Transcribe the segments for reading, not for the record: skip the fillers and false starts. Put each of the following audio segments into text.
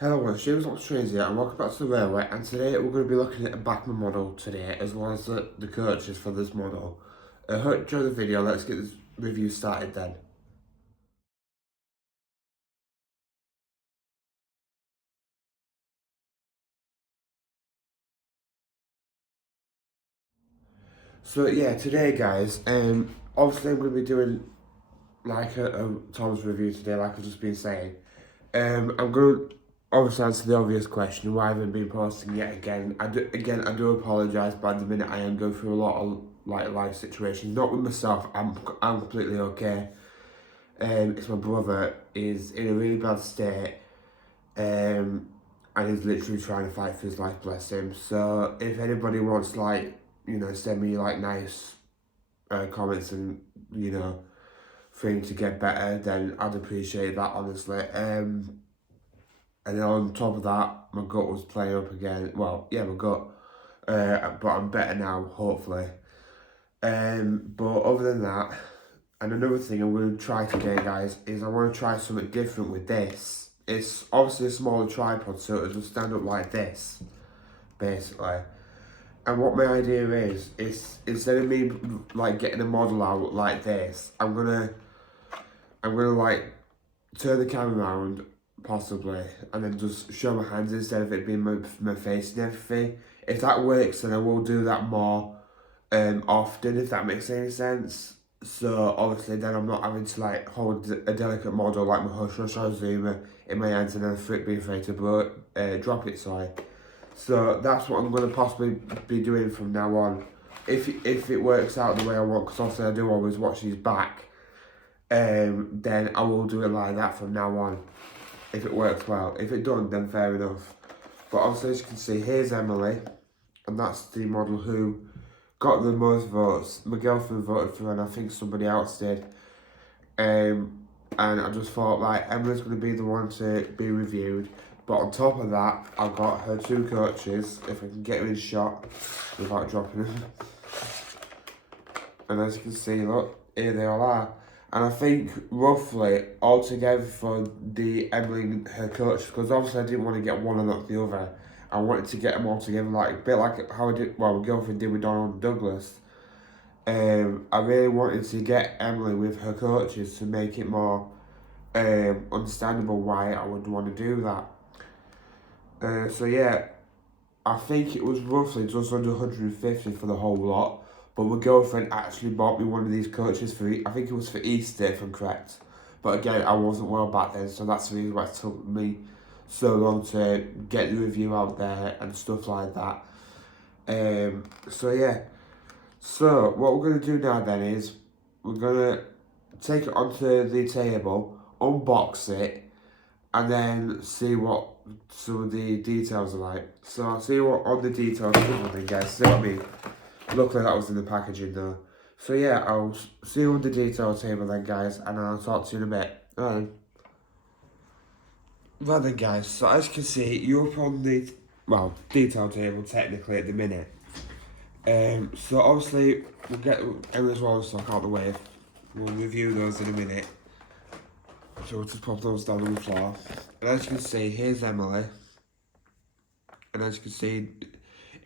Hello, it's James Trains here and welcome back to the railway, and today we're going to be looking at a Bachmann model today as well as the coaches for this model. I hope you enjoy the video. Let's get this review started then. So yeah, today guys, obviously I'm going to be doing like a Tom's review today, like I've just been saying. I'm going to obviously answer the obvious question, why I haven't been posting yet again. I do apologise, but at the minute I am going through a lot of like life situations, not with myself, I'm completely okay. It's my brother is in a really bad state, and he's literally trying to fight for his life, bless him. So if anybody wants like, send me like nice comments and, for him to get better, then I'd appreciate that, honestly. And then on top of that, my gut was playing up again. Well, yeah, my gut. But I'm better now, hopefully. But other than that, and another thing I'm going to try today, guys, is I want to try something different with this. It's obviously a smaller tripod, so it'll just stand up like this, basically. And what my idea is instead of me like getting a model out like this, I'm gonna like turn the camera around possibly, and then just show my hands instead of it being my face and everything. If that works, then I will do that more often, if that makes any sense. So obviously then I'm not having to like hold a delicate model like my Hush Hush or Zoomer in my hands and then be afraid to drop it, sorry. So that's what I'm going to possibly be doing from now on. If it works out the way I want, because obviously I do always watch these back, then I will do it like that from now on. If it works well. If it doesn't, then fair enough. But obviously, as you can see, here's Emily, and that's the model who got the most votes. My girlfriend voted for her, and I think somebody else did. And I just thought, like, Emily's going to be the one to be reviewed. But on top of that, I've got her two coaches, if I can get them in shot without dropping them. And as you can see, look, here they all are. And I think roughly altogether for the Emily and her coach, because obviously I didn't want to get one and not the other. I wanted to get them all together, like a bit like how I did, well, my girlfriend did with Donald Douglas. I really wanted to get Emily with her coaches to make it more understandable why I would want to do that. So yeah, I think it was roughly just under 150 for the whole lot. But my girlfriend actually bought me one of these coaches for, I think it was for Easter, if I'm correct. But again, I wasn't well back then, so that's the reason why it took me so long to get the review out there and stuff like that. So yeah. So what we're going to do now then is, we're going to take it onto the table, unbox it, and then see what some of the details are like. So I'll see what on the details then, guys, see what I mean. Luckily that was in the packaging though. So yeah, I'll see you on the detail table then, guys, and I'll talk to you in a bit. Right then, guys, so as you can see, you're up on the, well, detail table technically at the minute. So obviously, we'll get Emily's roller stock out of the way. We'll review those in a minute. So we'll just pop those down on the floor. And as you can see, here's Emily. And as you can see,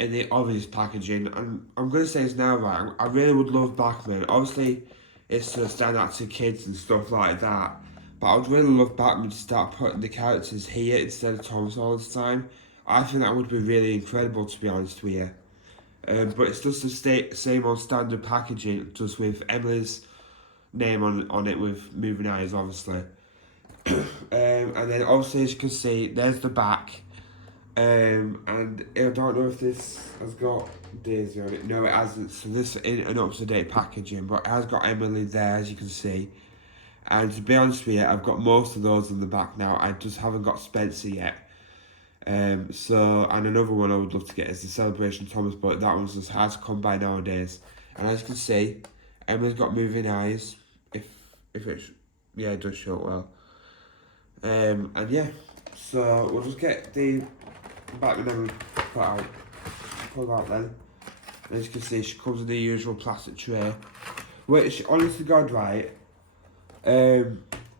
in the obvious packaging, and I'm going to say this now, right, I really would love Bachmann. Obviously, it's to stand out to kids and stuff like that. But I would really love Bachmann to start putting the characters here instead of Thomas all the time. I think that would be really incredible, to be honest with you. But it's just the same old standard packaging, just with Emily's name on it with moving eyes, obviously. And then obviously, as you can see, there's the back. And I don't know if this has got Daisy on it. No, it hasn't. So this is an up-to-date packaging, but it has got Emily there, as you can see. And to be honest with you, I've got most of those in the back now. I just haven't got Spencer yet. So, and another one I would love to get is the Celebration Thomas, but that one's just hard to come by nowadays. And as you can see, Emily's got moving eyes. If it's, yeah, it does show it well. And yeah, so we'll just get the back and then pull out then. And as you can see, she comes in the usual plastic tray, which honest to God, right,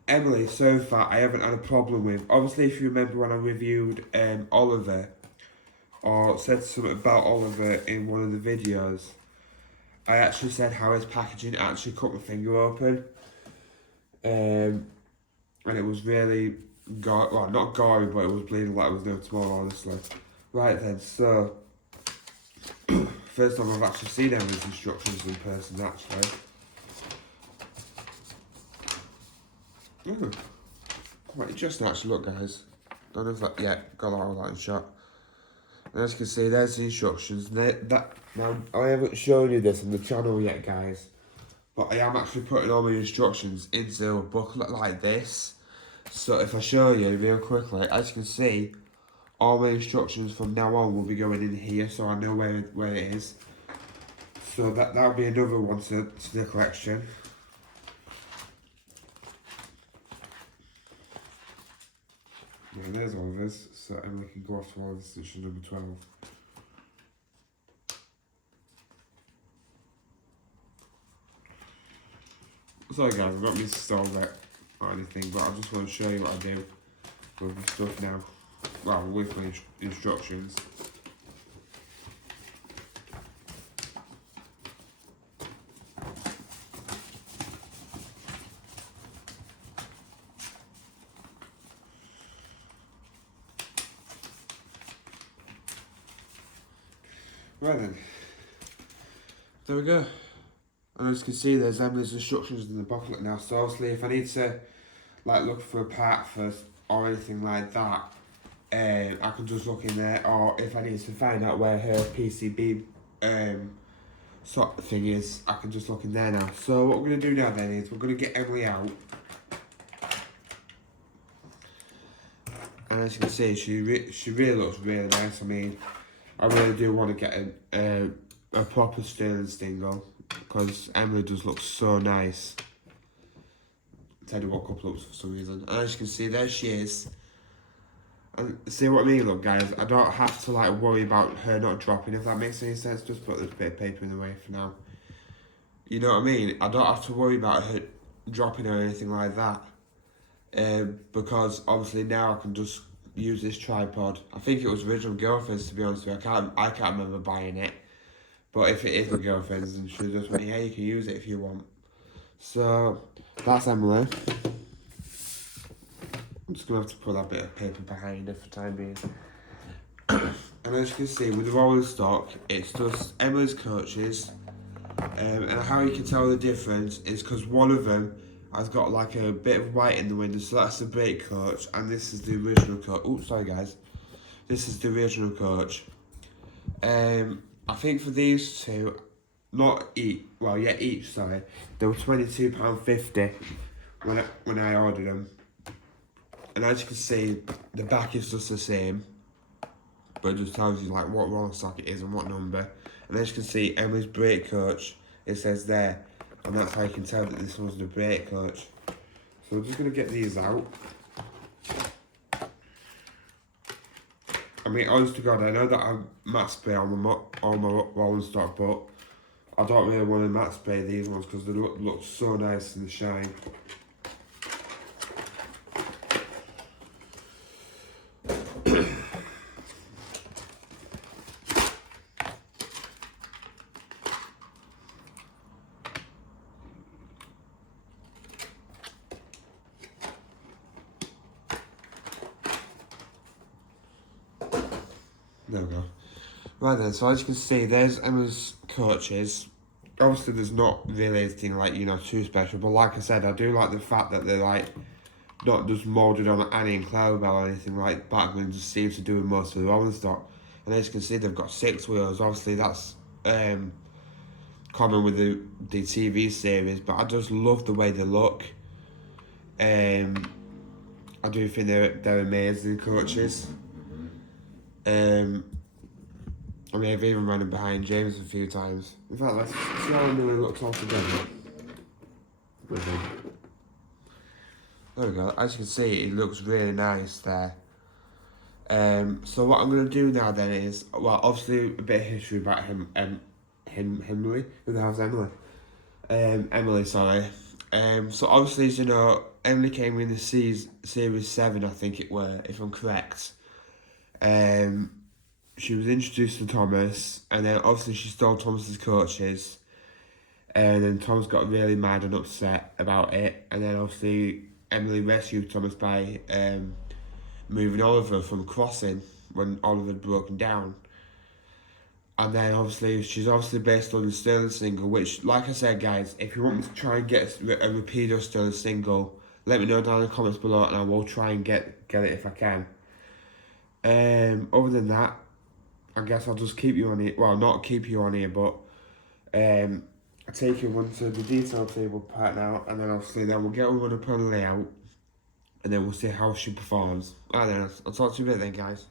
Emily, so far, I haven't had a problem with. Obviously, if you remember when I reviewed Oliver, or said something about Oliver in one of the videos, I actually said how his packaging actually cut my finger open. And it was really, well, not gory, but it was bleeding like it was no tomorrow, honestly. Right then, so, first time I've actually seen Emily's instructions in person, actually. Ooh. Quite interesting, actually, look, guys. Don't know if that, yeah, got all that in shot. And as you can see, there's the instructions. Now, I haven't shown you this on the channel yet, guys. But I am actually putting all my instructions into a booklet like this. So if I show you real quickly, as you can see, all my instructions from now on will be going in here, so I know where it is. So that'll be another one to the collection. Yeah, there's Oliver's, so Emily can go off to Oliver's station number 12. Sorry guys, I'm not meaning to stall that or anything, but I just want to show you what I do with my stuff now. Well, with my instructions. Right then, there we go. And as you can see, there's Emily's instructions in the booklet now. So obviously, if I need to like look for a part first or anything like that, I can just look in there. Or if I need to find out where her PCB sort of thing is, I can just look in there now. So what we're gonna do now then is we're gonna get Emily out. And as you can see, she really looks really nice. I mean, I really do want to get a proper sterling stingle because Emily does look so nice. Tell you what couple ups for some reason. And as you can see, there she is. And see what I mean, look guys, I don't have to like worry about her not dropping, if that makes any sense. Just put this bit of paper in the way for now. You know what I mean? I don't have to worry about her dropping or anything like that. Because obviously now I can just use this tripod. I think it was original girlfriend's, to be honest with you. I can't remember buying it. But if it is my girlfriend's, then she just went, yeah, you can use it if you want. So that's Emily. I'm just gonna have to put that bit of paper behind her for the time being. And as you can see, with the rolling stock, it's just Emily's coaches. And how you can tell the difference is because one of them has got like a bit of white in the window, so that's the brake coach, and this is the original coach. Oh, sorry guys. This is the original coach. I think for these two, not each, well yeah, each, sorry, they were £22.50 when I ordered them. And as you can see, the back is just the same, but it just tells you like what rolling stock it is and what number. And as you can see, Emily's brake coach, it says there, and that's how you can tell that this was the brake coach. So we're just going to get these out. I mean, honest to God, I know that I matte spray on my rolling stock, but I don't really want to matte spray these ones because they look so nice in the shine. There we go. Right then, so as you can see, there's Emma's coaches. Obviously, there's not really anything like, you know, too special, but like I said, I do like the fact that they're like not just moulded on Annie and Clarabelle or anything like Bachmann just seems to do with most of the rolling stock. And as you can see, they've got 6 wheels. Obviously, that's common with the TV series, but I just love the way they look. I do think they're amazing coaches. I mean, I've even run him behind James a few times. In fact, let's see how Emily looks all together with him. There we go. As you can see, it looks really nice there. So what I'm going to do now then is, well, obviously a bit of history about Emily. Who the hell's Emily? Emily, sorry. So obviously, as you know, Emily came in the series 7, I think it were, if I'm correct. She was introduced to Thomas, and then obviously she stole Thomas's coaches, and then Thomas got really mad and upset about it, and then obviously Emily rescued Thomas by moving Oliver from crossing when Oliver had broken down. And then obviously she's obviously based on the Sterling single, which, like I said, guys, if you want me to try and get a repeat of Sterling single, let me know down in the comments below, and I will try and get it if I can. Other than that, I guess I'll just keep you on here. Well, not keep you on here, but I'll take you on to the detail table part now, and then obviously then we'll get one up on the layout, and then we'll see how she performs. Alright then, I'll talk to you a bit then, guys.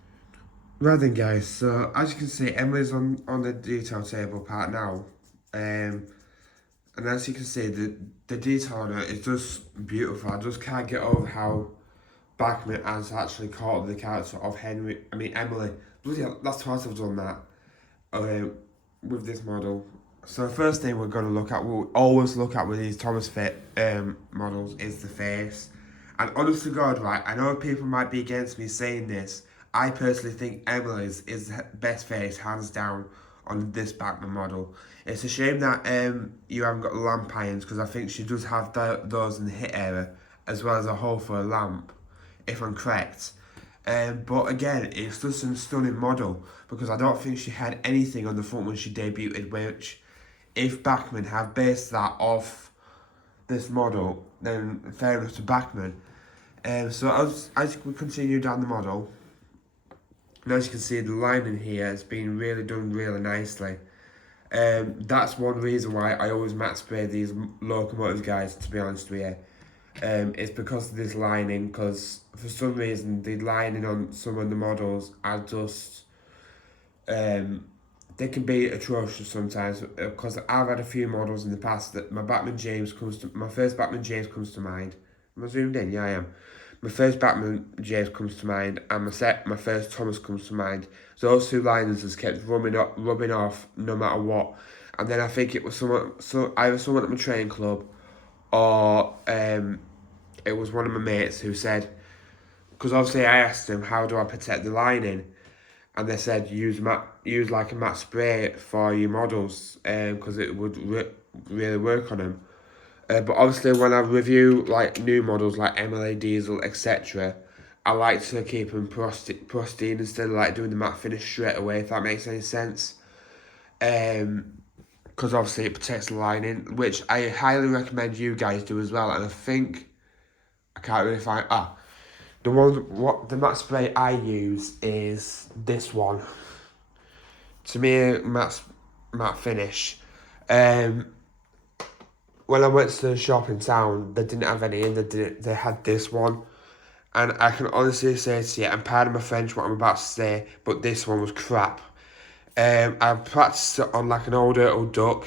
Right then, guys, so as you can see, Emily's on the detail table part now. And as you can see, the detail on it is just beautiful. I just can't get over how Bachmann has actually caught the character of Emily. Bloody hell, that's twice I've done that with this model. So the first thing we're going to look at, we'll always look at with these Thomas Fit models, is the face. And honest to God, right, I know people might be against me saying this. I personally think Emily's is the best face, hands down, on this Bachmann model. It's a shame that you haven't got lamp irons, because I think she does have those in the hit area, as well as a hole for a lamp, if I'm correct. But again, it's just a stunning model, because I don't think she had anything on the front when she debuted, which, if Bachmann have based that off this model, then fair enough to Bachmann. So as we continue down the model, and as you can see, the lining here has been really done really nicely. That's one reason why I always matte spray these locomotives, guys, to be honest with you. It's because of this lining, because for some reason the lining on some of the models are just they can be atrocious sometimes, because I've had a few models in the past that my first Bachmann James comes to mind. Am I zoomed in? Yeah, I am. My first Bachmann James comes to mind, and my first Thomas comes to mind. So those two liners just kept rubbing off no matter what. And then I think it was either someone at my training club, or it was one of my mates who said, because obviously I asked them, how do I protect the lining? And they said, use like a matte spray for your models, because it would really work on them. But obviously when I review like new models like Emily, Diesel, etc., I like to keep them pristine instead of like doing the matte finish straight away, if that makes any sense. Because obviously it protects the lining, which I highly recommend you guys do as well. And I think, I can't really find, the matte spray I use is this one. To me, matte finish. When I went to the shop in town, they didn't have any, and they had this one. And I can honestly say to you, and pardon my French what I'm about to say, but this one was crap. I practiced it on like an old duck.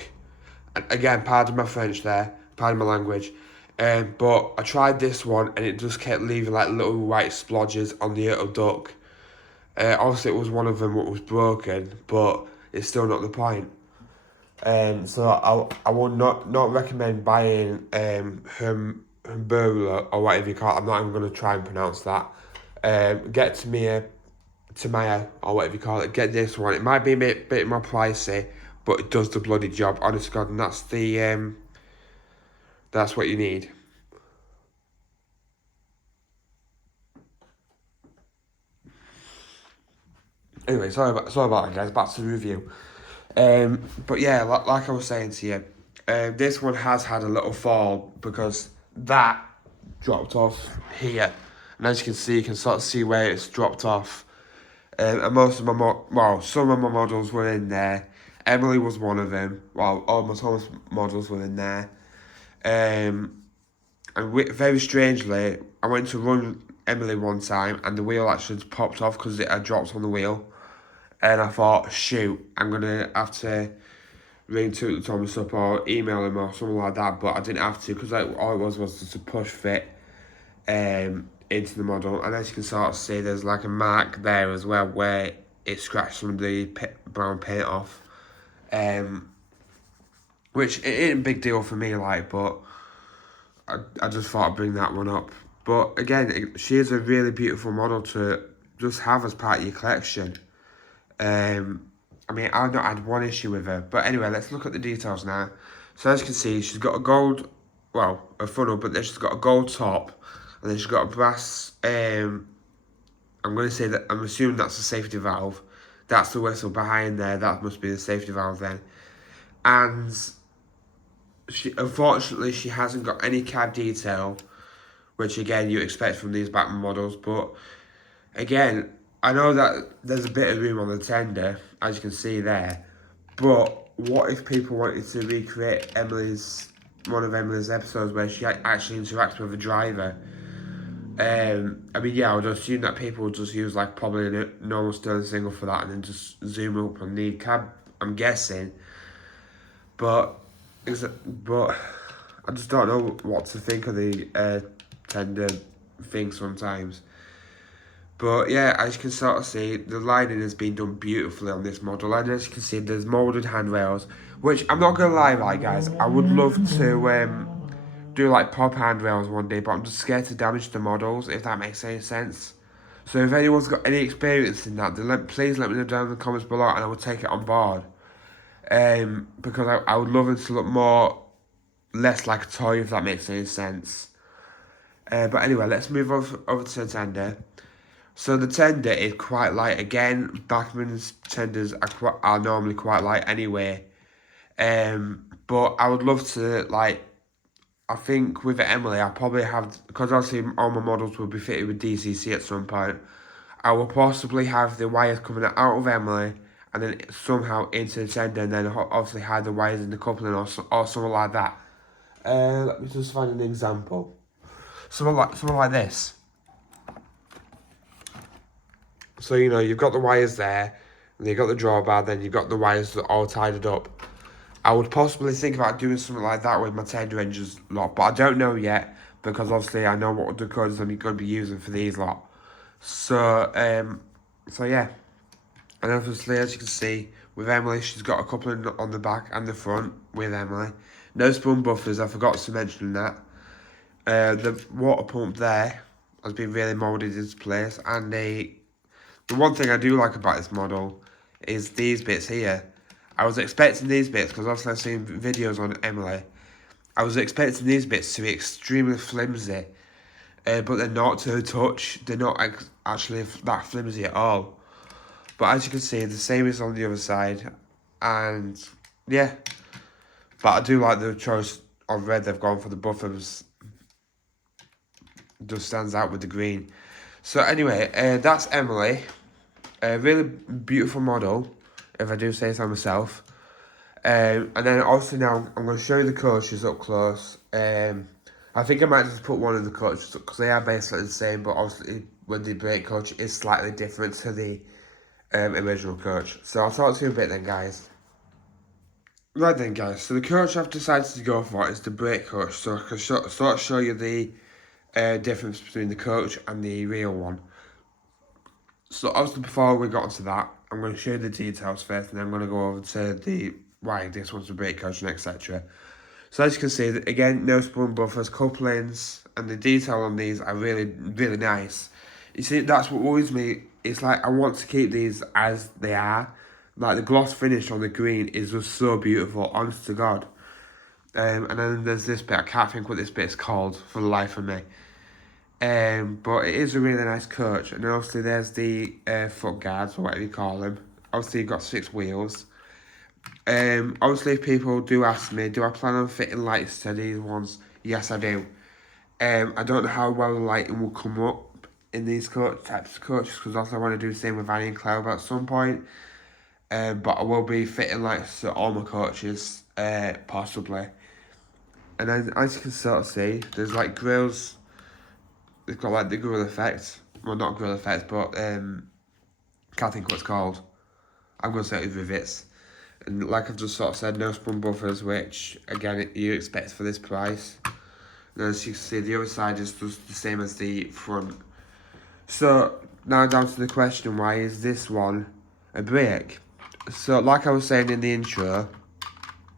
And again, pardon my French there, pardon my language. But I tried this one, and it just kept leaving like little white splodges on the Ertl duck. Obviously, it was one of them what was broken, but it's still not the point. So I would not recommend buying Humberla, or whatever you call it. I'm not even going to try and pronounce that. Get Tamaya, or whatever you call it. Get this one. It might be a bit more pricey, but it does the bloody job. Honest to God, and that's what you need. Anyway, sorry about that, guys. Back to the review. But yeah, like I was saying to you, this one has had a little fall, because that dropped off here, and as you can see, you can sort of see where it's dropped off. And most of some of my models were in there. Emily was one of them. Well, all my Thomas models were in there. And very strangely, I went to run Emily one time, and the wheel actually popped off because it had dropped on the wheel. And I thought, shoot, I'm going to have to ring Toot the Thomas up or email him or something like that. But I didn't have to, because all it was just a push fit into the model. And as you can sort of see, there's like a mark there as well where it scratched some of the brown paint off. Which it ain't a big deal for me, like, but I just thought I'd bring that one up. But again, she is a really beautiful model to just have as part of your collection. I mean, I've not had one issue with her. But anyway, let's look at the details now. So as you can see, she's got a gold, well, a funnel, but then she's got a gold top. And then she's got a brass, I'm going to say that, I'm assuming that's a safety valve. That's the whistle behind there. That must be the safety valve then. And unfortunately, she hasn't got any cab detail, which again, you expect from these Bachmann models. But again, I know that there's a bit of room on the tender, as you can see there. But what if people wanted to recreate one of Emily's episodes where she actually interacts with a driver? I mean, yeah, I would assume that people would just use like probably a normal Sterling single for that and then just zoom up on the cab, I'm guessing. But I just don't know what to think of the tender thing sometimes. But yeah, as you can sort of see, the lining has been done beautifully on this model. And as you can see, there's moulded handrails, which I'm not going to lie, right, guys, I would love to do like pop handrails one day, but I'm just scared to damage the models, if that makes any sense. So if anyone's got any experience in that, then please let me know down in the comments below and I will take it on board. Because I would love it to look less like a toy, if that makes any sense. But anyway, let's move over to the tender. So the tender is quite light. Again, Bachmann's tenders are normally quite light anyway. But I would love to, like, I think with Emily, I probably have, because obviously all my models will be fitted with DCC at some point, I will possibly have the wires coming out of Emily and then somehow into the tender, and then obviously hide the wires in the coupling or something like that. Let me just find an example. Something like this. So, you know, you've got the wires there, and you've got the drawbar, then you've got the wires that are all tied up. I would possibly think about doing something like that with my tender engines lot, but I don't know yet, because obviously I know what the codes I'm going to be using for these lot. So yeah. And obviously, as you can see, with Emily, she's got a coupling on the back and the front with Emily. No spun buffers, I forgot to mention that. The water pump there has been really moulded into place, and the one thing I do like about this model is these bits here. I was expecting these bits, because obviously I've seen videos on Emily. I was expecting these bits to be extremely flimsy, but they're not to the touch. They're not actually that flimsy at all. But as you can see, the same is on the other side. And yeah, but I do like the choice of red they've gone for. The buffers just stands out with the green. So anyway, that's Emily. A really beautiful model, if I do say so myself. And then also now I'm going to show you the coaches up close. I think I might just put one of the coaches because they are basically the same, but obviously when the brake coach is slightly different to the original coach. So I'll talk to you a bit then, guys. Right then, guys, so the coach I've decided to go for is the brake coach, so I can sort of show you the difference between the coach and the real one. So obviously before we got onto that, I'm going to show you the details first, and then I'm going to go over to why this one's the brake coach and etc. So as you can see, again, no spun buffers, couplings, and the detail on these are really, really nice. You see, that's what worries me. It's like I want to keep these as they are. Like the gloss finish on the green is just so beautiful, honest to God. And then there's this bit, I can't think what this bit is called for the life of me. But it is a really nice coach. And then obviously there's the foot guards, or whatever you call them. Obviously you've got 6 wheels. Obviously if people do ask me, do I plan on fitting lights to these ones? Yes, I do. I don't know how well the lighting will come up in these types of coaches, because also I want to do the same with Annie and Cloud at some point. But I will be fitting lights to all my coaches, possibly. And then as you can sort of see, there's like grills. It's got like the grill effect. Well, not grill effect, but can't think what it's called. I'm going to say it with rivets. And like I've just sort of said, no spun buffers, which again you expect for this price. And as you can see, the other side is just the same as the front. So now down to the question, why is this one a brake? So like I was saying in the intro,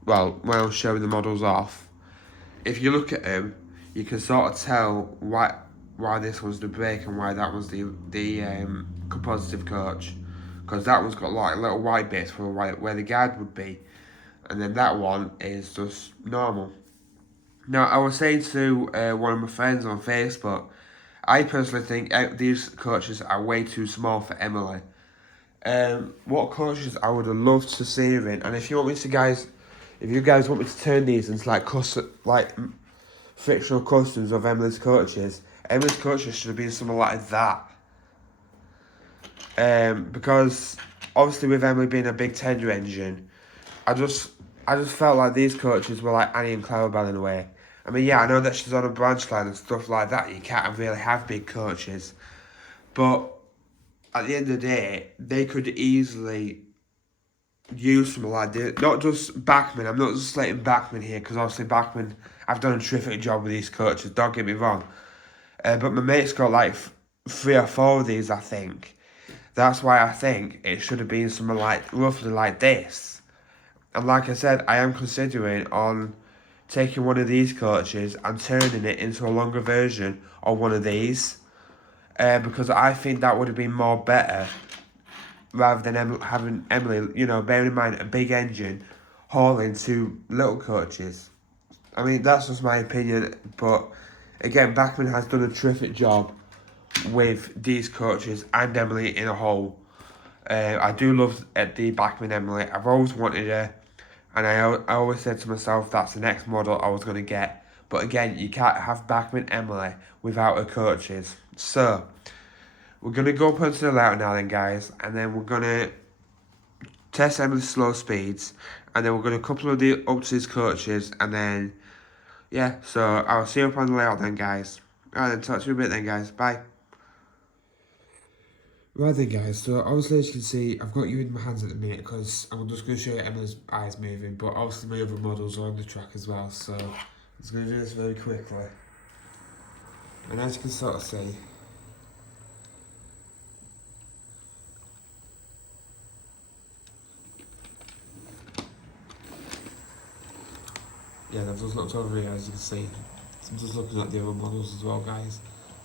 well, when I was showing the models off, if you look at them, you can sort of tell why this was the brake and why that was the compositive coach, because that one's got like little white bits for where the guide would be, and then that one is just normal. Now, I was saying to one of my friends on Facebook, I personally think these coaches are way too small for Emily. What coaches I would have loved to see her in, and if you want me to if you guys want me to turn these into like fictional customs of Emily's coaches should have been something like that. Because obviously with Emily being a big tender engine, I just felt like these coaches were like Annie and Clarabelle in a way. I mean, yeah, I know that she's on a branch line and stuff like that. You can't really have big coaches, but at the end of the day, they could easily use something like this. Not just Bachmann. I'm not just slating Bachmann here because obviously Bachmann, I've done a terrific job with these coaches. Don't get me wrong. But my mate's got like 3 or 4 of these, I think. That's why I think it should have been something like roughly like this. And like I said, I am considering on taking one of these coaches and turning it into a longer version of one of these. Because I think that would have been more better rather than having Emily, bearing in mind a big engine hauling 2 little coaches. I mean, that's just my opinion, but again, Bachmann has done a terrific job with these coaches and Emily in a whole. I do love the Bachmann Emily. I've always wanted her, and I always said to myself that's the next model I was going to get. But again, you can't have Bachmann Emily without her coaches. So, we're going to go up onto the layout now then, guys, and then we're going to test Emily's slow speeds, and then we're going to couple of the up to his coaches, and then, yeah, so I'll see you up on the layout then, guys. Alright then, talk to you a bit then, guys. Bye. Right then, guys, so obviously as you can see, I've got you in my hands at the minute because I'm just going to show you Emily's eyes moving, but obviously my other models are on the track as well, so I'm just going to do this very quickly. And as you can sort of see, yeah, I've just looked over here, as you can see. So I'm just looking at the other models as well, guys.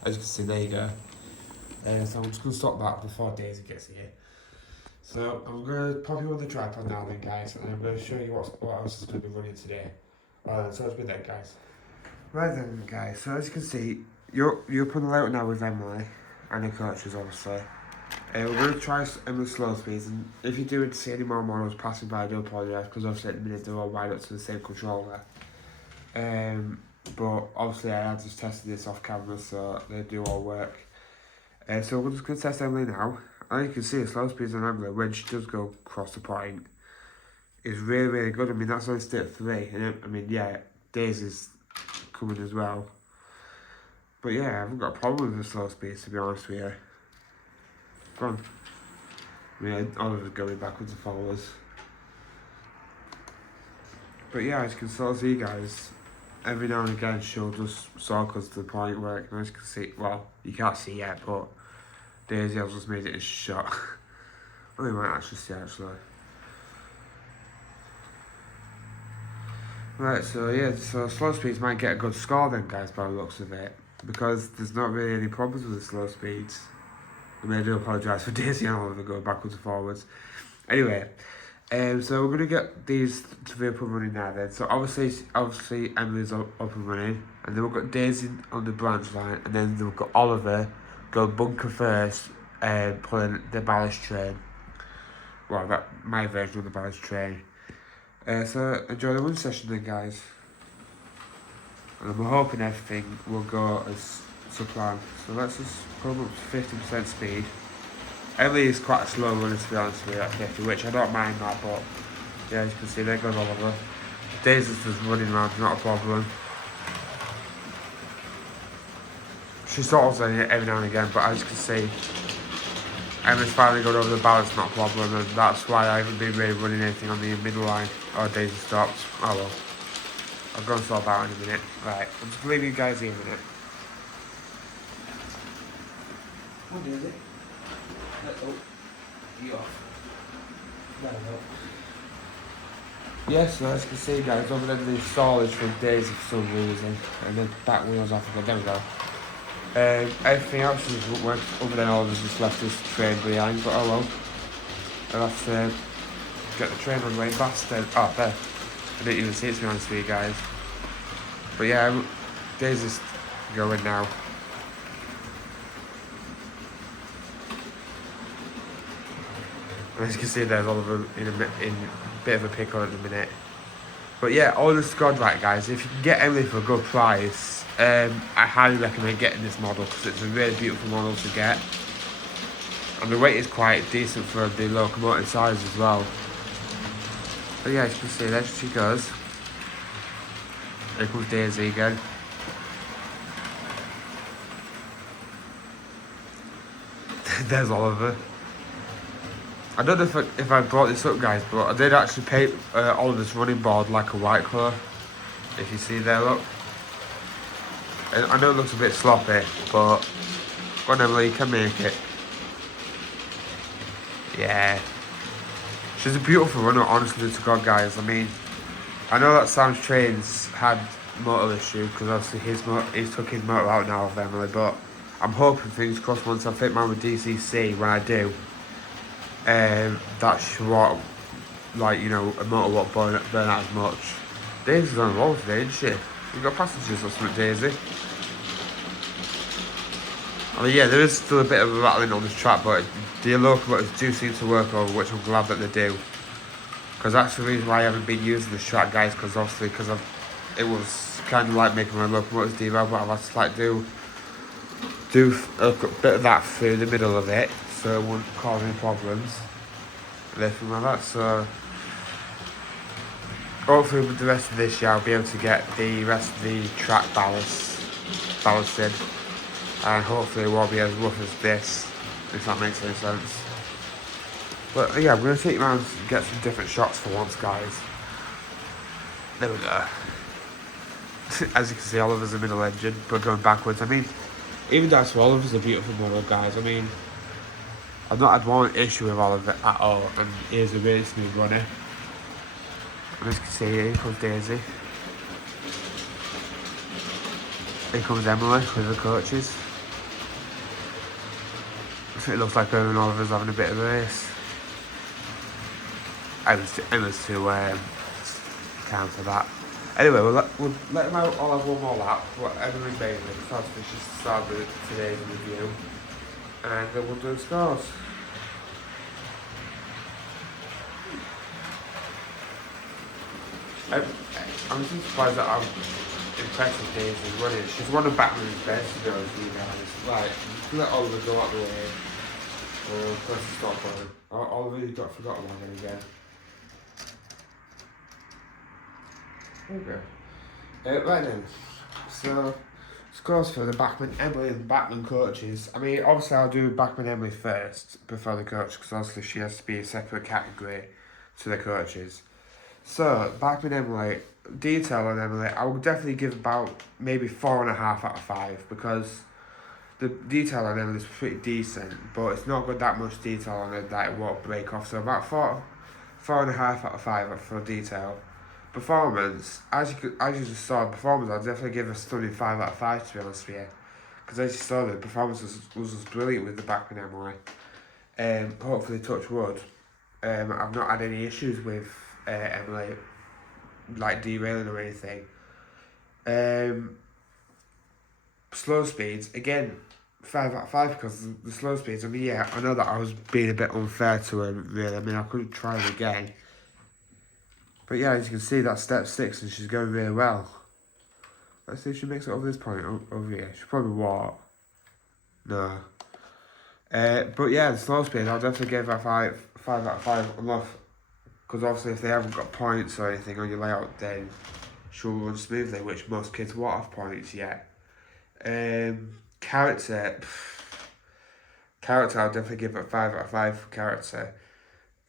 As you can see, there you go. So I'm just going to stop that before Daisy gets here. So I'm going to pop you on the tripod now then, guys, and I'm going to show you what else is going to be running today. So it's been there, guys. Right then, guys, so as you can see, you're up on the layout now with Emily and her coaches, obviously. We're going to try Emily's slow speeds, and if you do see any more models passing by, I do apologise, because obviously at the minute they're all wired up to the same controller. But obviously I had just tested this off camera, so they do all work. So we're just going to test Emily now. And you can see the slow speeds on Emily when she does go across the point is really, really good. I mean, that's only state 3. And I mean, yeah, Daisy's coming as well. But yeah, I haven't got a problem with the slow speeds, to be honest with you. Go on. I mean, Oliver's going backwards and forwards. But yeah, as you can sort of see, guys, every now and again she'll just circle to the point where, as you can see, well, you can't see yet, but Daisy has just made it a shot. I mean, we might actually see, actually. Right, so yeah, so slow speeds might get a good score then, guys, by the looks of it, because there's not really any problems with the slow speeds. I mean, I do apologise for Daisy and Oliver going backwards and forwards. Anyway, so we're going to get these to be up and running now then. So obviously Emily's up and running, and then we've got Daisy on the branch line, and then we've got Oliver go bunker first, pulling the ballast train. Well, that my version of the ballast train. So enjoy the run session then, guys. And I'm hoping everything will go as planned. So let's just come up to 50% speed. Emily is quite a slow runner, to be honest with you, at 50, which I don't mind that, but yeah, as you can see, there goes Oliver. Daisy's just running around, not a problem. She sort of doing it every now and again, but as you can see, Emily's finally got over the balance, not a problem, and that's why I haven't been really running anything on the middle line. Oh, Daisy stopped. Oh well. I'll go and sort that out in a minute. Right, I'm just leaving you guys here a minute. What is it? Oh, you off. There we go. Yes, so as you can see guys, other than the stallage from Daisy for some reason, and the back wheels off again, there we go. Everything else just went, other than all of us just left this train behind, but oh well. I'll have to get the train on the way fast then. Oh, there. I didn't even see it to be honest with you guys. But yeah, Daisy's going now. And as you can see, there's Oliver in a bit of a pickle at the minute. But yeah, all this God right, guys. If you can get Emily for a good price, I highly recommend getting this model because it's a really beautiful model to get. And the weight is quite decent for the locomotive size as well. But yeah, as you can see, there she goes. There comes Daisy again. There's Oliver. I don't know if I brought this up, guys, but I did actually paint Oliver's running board like a white colour. If you see there, look. And I know it looks a bit sloppy, but go on, Emily, you can make it. Yeah. She's a beautiful runner, honestly, to God, guys. I mean, I know that Sam's Trains had motor issue because obviously he's took his motor out now of Emily, but I'm hoping, fingers crossed, once I fit mine with DCC, when I do, that she won't, like, you know, a motor won't burn out as much. Daisy's on the roll today, isn't she? You got passengers or something, Daisy? I mean, yeah, there is still a bit of a rattling on this track, but the locomotives do seem to work over, which I'm glad that they do. Because that's the reason why I haven't been using this track, guys, because obviously, it was kind of like making my locomotives derail, but I've had to, like, do a bit of that through the middle of it, so it wouldn't cause any problems. And everything like that, so hopefully with the rest of this year I'll be able to get the rest of the track ballasted, and hopefully it won't be as rough as this, if that makes any sense. But yeah, I'm going to take you around and get some different shots for once, guys. There we go. As you can see, Oliver's a middle engine, but going backwards. I mean, even down to Oliver's a beautiful model, guys. I mean, I've not had one issue with Oliver at all, and he is a really smooth runner. And as you can see, here comes Daisy. Here comes Emily with the coaches. It looks like her and Oliver's having a bit of a race. Emma's too calm for that. Anyway, we'll let them out all have one more lap, whatever in Bailey, because this is the start of today's review. And then we'll do the scores. I'm just surprised that I'm impressed with Daisy running. She's one of Bachmann's best, to be honest with you guys. Right, let Oliver go out the way. Press the stop button. Oliver, you got forgotten one again. Okay. Right then. So, scores for the Bachmann Emily and Bachmann coaches. I mean, obviously I'll do Bachmann Emily first before the coach, because obviously she has to be a separate category to the coaches. So, Bachmann Emily, detail on Emily, I will definitely give about maybe 4.5 out of 5, because the detail on Emily is pretty decent, but it's not got that much detail on it that it won't break off. So about 4.5 out of 5 for detail. Performance, as you just saw, performance, I'll definitely give a stunning 5 out of 5, to be honest with you. Because as you saw, the performance was just brilliant with the Bachmann Emily. Hopefully, touch wood. I've not had any issues with Emily, like derailing or anything. Slow speeds, again, 5 out of 5 because the slow speeds. I mean, yeah, I know that I was being a bit unfair to her, really. I mean, I couldn't try it again. But yeah, as you can see, that's step 6 and she's going really well. Let's see if she makes it over this point, over here. She probably won't. No. But yeah, the slow speed, I'll definitely give her 5 out of 5 enough. Because obviously if they haven't got points or anything on your layout, then she'll run smoothly, which most kids won't have points yet. Character, I'll definitely give her 5 out of 5 for character.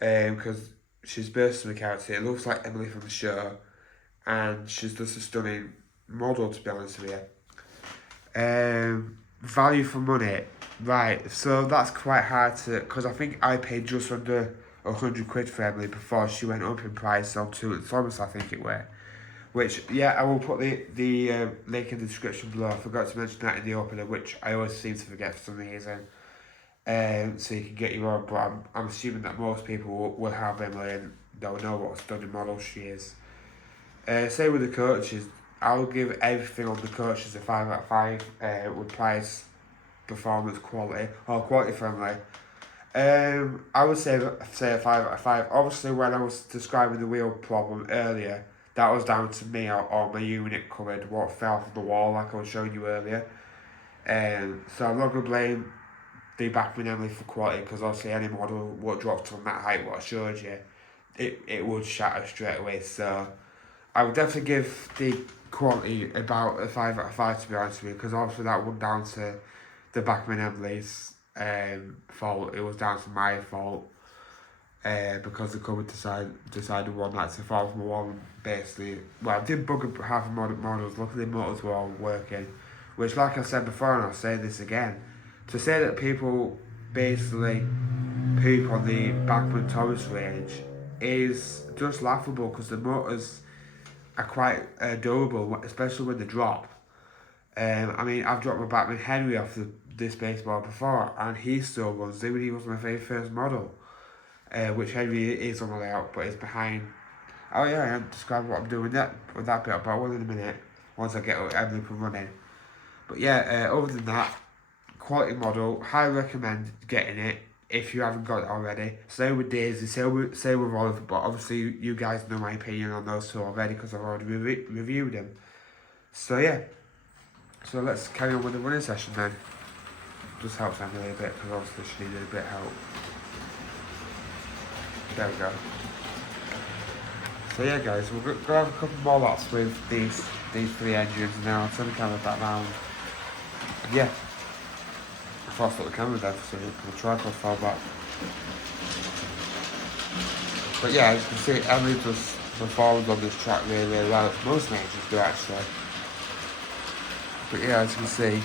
Because she's based on the character. It looks like Emily from the show, and she's just a stunning model, to be honest with you. Value for money, right? So that's quite hard to, because I think I paid just under £100 for Emily before she went up in price on 2 Thomas, I think it were. Which, yeah, I will put the link in the description below. I forgot to mention that in the opener, which I always seem to forget for some reason. So you can get your own, but I'm assuming that most people will have Emily and they'll know what a stunning model she is. Same with the coaches. I'll give everything on the coaches a 5 out of 5 with price, performance, quality, or quality friendly. I would say a 5 out of 5. Obviously, when I was describing the wheel problem earlier, that was down to me or my unit covered what fell from the wall, like I was showing you earlier. So I'm not going to blame the Bachmann Emily for quality, because obviously any model what dropped on that height, what I showed you, it would shatter straight away. So I would definitely give the quality about a 5 out of 5, to be honest with you, because obviously that went down to the Bachmann Emily's fault. It was down to my fault. Because the cupboard decided one night to fall from a wall and basically, well, I did bug half of models, luckily motors were all working, which, like I said before, and I'll say this again, to say that people basically poop on the Bachmann Thomas range is just laughable, because the motors are quite durable, especially when they drop. I mean, I've dropped my Bachmann Henry off this baseball before, and he still runs. He was my very first model. Which Henry is on the layout, but it's behind. Oh yeah, I haven't described what I'm doing with that bit, but I will in a minute, once I get Emily up and running. But yeah, other than that, quality model, highly recommend getting it if you haven't got it already. Same with Daisy, same with Oliver, but obviously you guys know my opinion on those two already, because I've already reviewed them. So yeah, so let's carry on with the running session then. Just helps Emily a bit, because obviously she needed a bit of help. There we go. So yeah, guys, we're going to have a couple more lots with these 3 engines now. I'll turn the camera back round. And yeah, I thought I put the camera there for something, because the tripod fell back. But yeah, as you can see, Emily does performs on this track really, really well. Most engines do, actually. But yeah, as you can see,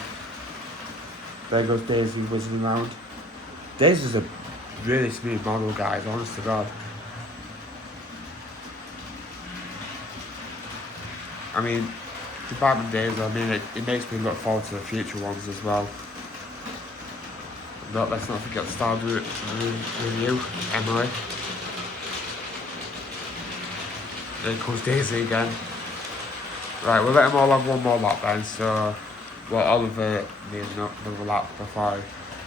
there goes Daisy whizzing around. Daisy's a really smooth model, guys, honest to God. I mean, Department Days, I mean, it makes me look forward to the future ones as well. Let's not forget the star review, Emily. There comes Daisy again. Right, we'll let them all have one more lap then, so, well, Oliver needs another lap before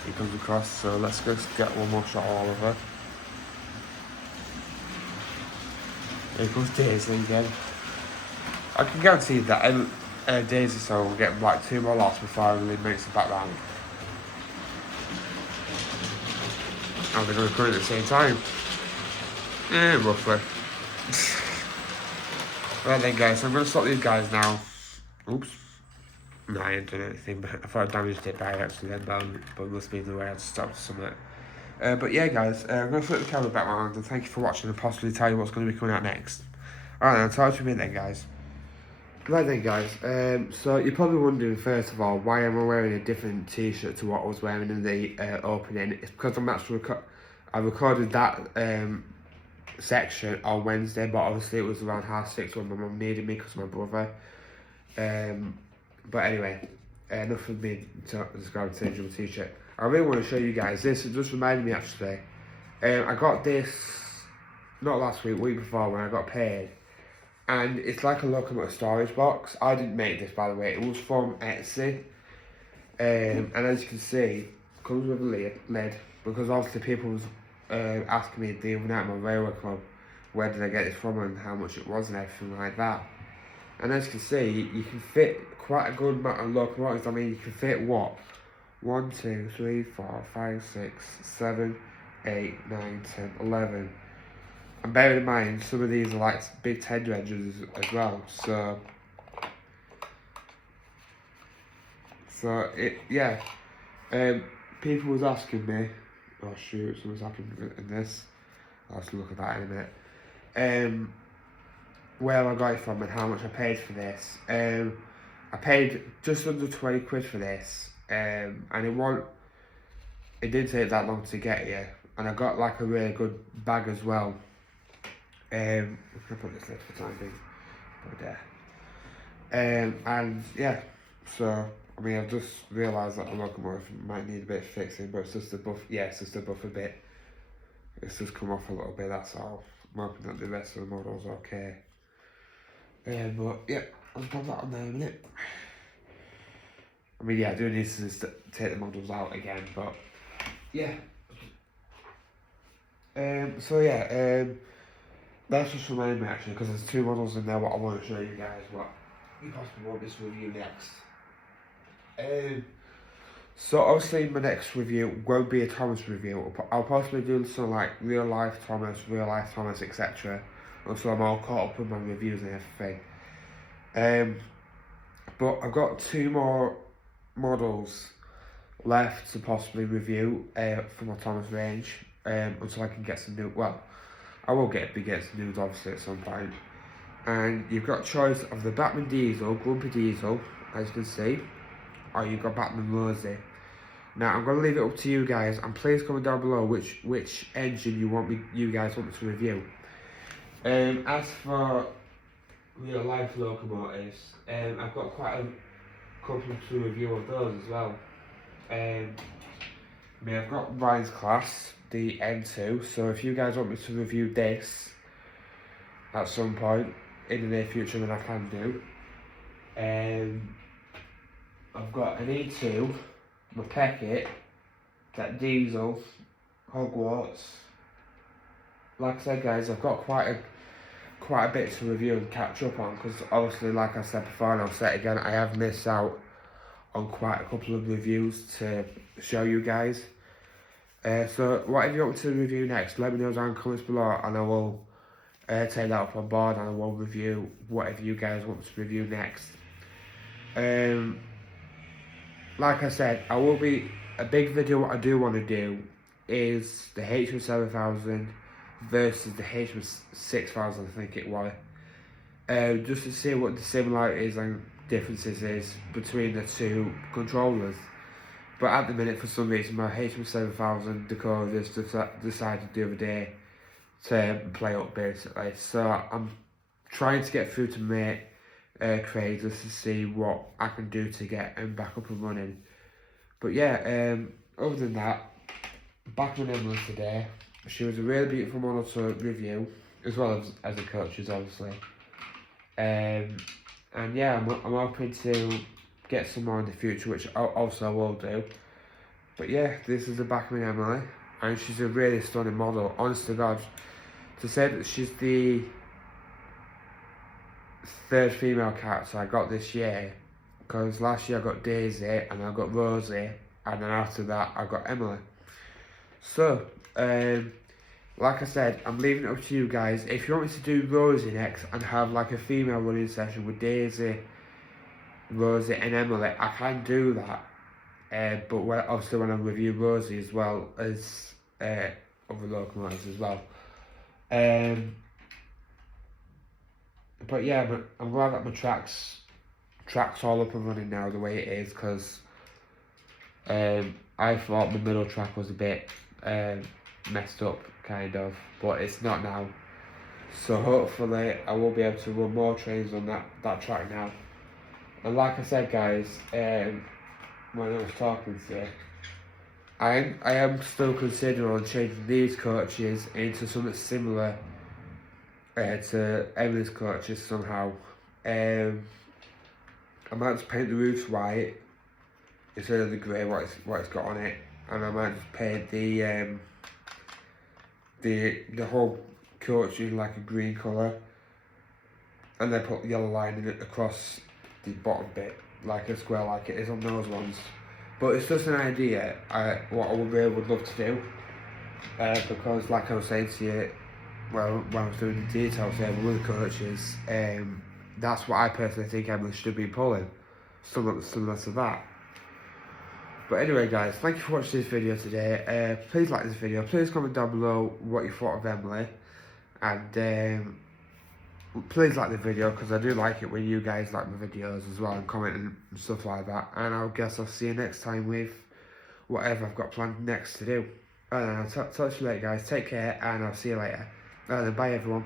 he comes across, so let's just get one more shot of Oliver. Here comes Daisy again. I can guarantee that Daisy so will get like 2 more laps before Emily makes it back round. And they're going to come in at the same time. Roughly. Right then, guys, so I'm going to stop these guys now. Oops. No, I didn't do anything, but I thought I damaged it by accident, but it must be the way I stopped something. But yeah, guys, I'm going to flip the camera back around, and thank you for watching, and possibly tell you what's going to be coming out next. Alright then, talk to you in a minute then, guys. Right then, guys, so you're probably wondering, first of all, why am I wearing a different t-shirt to what I was wearing in the opening. It's because I'm actually I recorded that section on Wednesday, but obviously it was around 6:30 when my mum needed me because of my brother. But anyway, enough of me describing the change of t-shirt. I really want to show you guys this. It just reminded me, actually. I got this, not last week, week before, when I got paid. And it's like a locomotive storage box. I didn't make this, by the way. It was from Etsy. And as you can see, it comes with a lid. Because obviously people was asking me the other night at my railway club, where did I get this from and how much it was and everything like that. And as you can see, you can fit quite a good amount of locomotives. I mean, you can fit what? 1, 2, 3, 4, 5, 6, 7, 8, 9, 10, 11. And bear in mind, some of these are like big tender engines as well, so yeah. People was asking me, oh shoot, something's happened in this. I'll have to look at that in a minute. Where I got it from and how much I paid for this. I paid just under £20 for this, and it didn't take that long to get here. and I got like a really good bag as well. I'm gonna put this lid for time being. Right there. And yeah, so I mean I've just realised that the locomotive might need a bit of fixing, but it's just the buff. Yeah, it's just the buff a bit. It's just come off a little bit. That's all. I'm hoping that the rest of the model's okay. But yeah, I'll put that on there in a minute. I mean, yeah, I do need to take the models out again, but yeah. So yeah, that's just reminded me actually, because there's two models in there what I want to show you guys what you possibly want this review next. So obviously my next review won't be a Thomas review. I'll possibly do some like real life Thomas, etc. Until I'm all caught up with my reviews and everything. But I've got two more models left to possibly review for my Thomas range. Until I can get some new. Well, I will get some news obviously at some point. And you've got a choice of the Bachmann Diesel, Grumpy Diesel, as you can see, or you've got Bachmann Rosie. Now I'm going to leave it up to you guys, and please comment down below which engine you guys want me to review. As for real life locomotives, I've got quite a couple to review of those as well. I mean, I've got Ryan's class, the N2, so if you guys want me to review this at some point in the near future, then I can do. I've got an E2, my Peckett, that Diesel, Hogwarts. Like I said guys, I've got quite a bit to review and catch up on, because obviously like I said before, and I'll say it again, I have missed out on quite a couple of reviews to show you guys. So whatever you want me to review next, let me know down in the comments below, and I will take that up on board, and I will review whatever you guys want to review next. Like I said, I will be a big video. What I do want to do is the HM 7000 versus the HM 6000, I think it was. Just to see what the similarities and differences is between the two controllers. But at the minute, for some reason, my HM 7000 decoders decided the other day to play up basically. So I'm trying to get through to mate Craig just to see what I can do to get him back up and running. But yeah, other than that, Bachmann Emily today. She was a really beautiful model to review, as well as the coaches obviously. And yeah, I'm hoping to get some more in the future, which also I will do. But yeah, this is the Bachmann Emily, and she's a really stunning model. Honest to God, to say that she's the third female character I got this year, because last year I got Daisy, and I got Rosie, and then after that I got Emily. So, like I said, I'm leaving it up to you guys. If you want me to do Rosie next and have like a female running session with Daisy, Rosie and Emily, I can do that. But obviously when I review Rosie as well as other locomotives as well. But yeah, I'm glad that my track's all up and running now the way it is, because I thought the middle track was a bit messed up kind of, but it's not now. So hopefully I will be able to run more trains on that track now. And like I said guys, when I was talking to you, I am still considering changing these coaches into something similar to Emily's coaches somehow. I might just paint the roofs white instead of the grey what it's got on it, and I might just paint the whole coach in like a green colour, and then put the yellow line in it across the bottom bit, like a square like it is on those ones. But it's just an idea, what I really would love to do, because like I was saying to you, well, when I was doing the details there with the coaches, that's what I personally think Emily should be pulling, similar to that. But anyway guys, thank you for watching this video today. Please like this video, please comment down below what you thought of Emily, and please like the video, because I do like it when you guys like my videos as well and comment and stuff like that. And I guess I'll see you next time with whatever I've got planned next to do. Alright then, I'll talk to you later, guys. Take care, and I'll see you later. Alright then, bye everyone.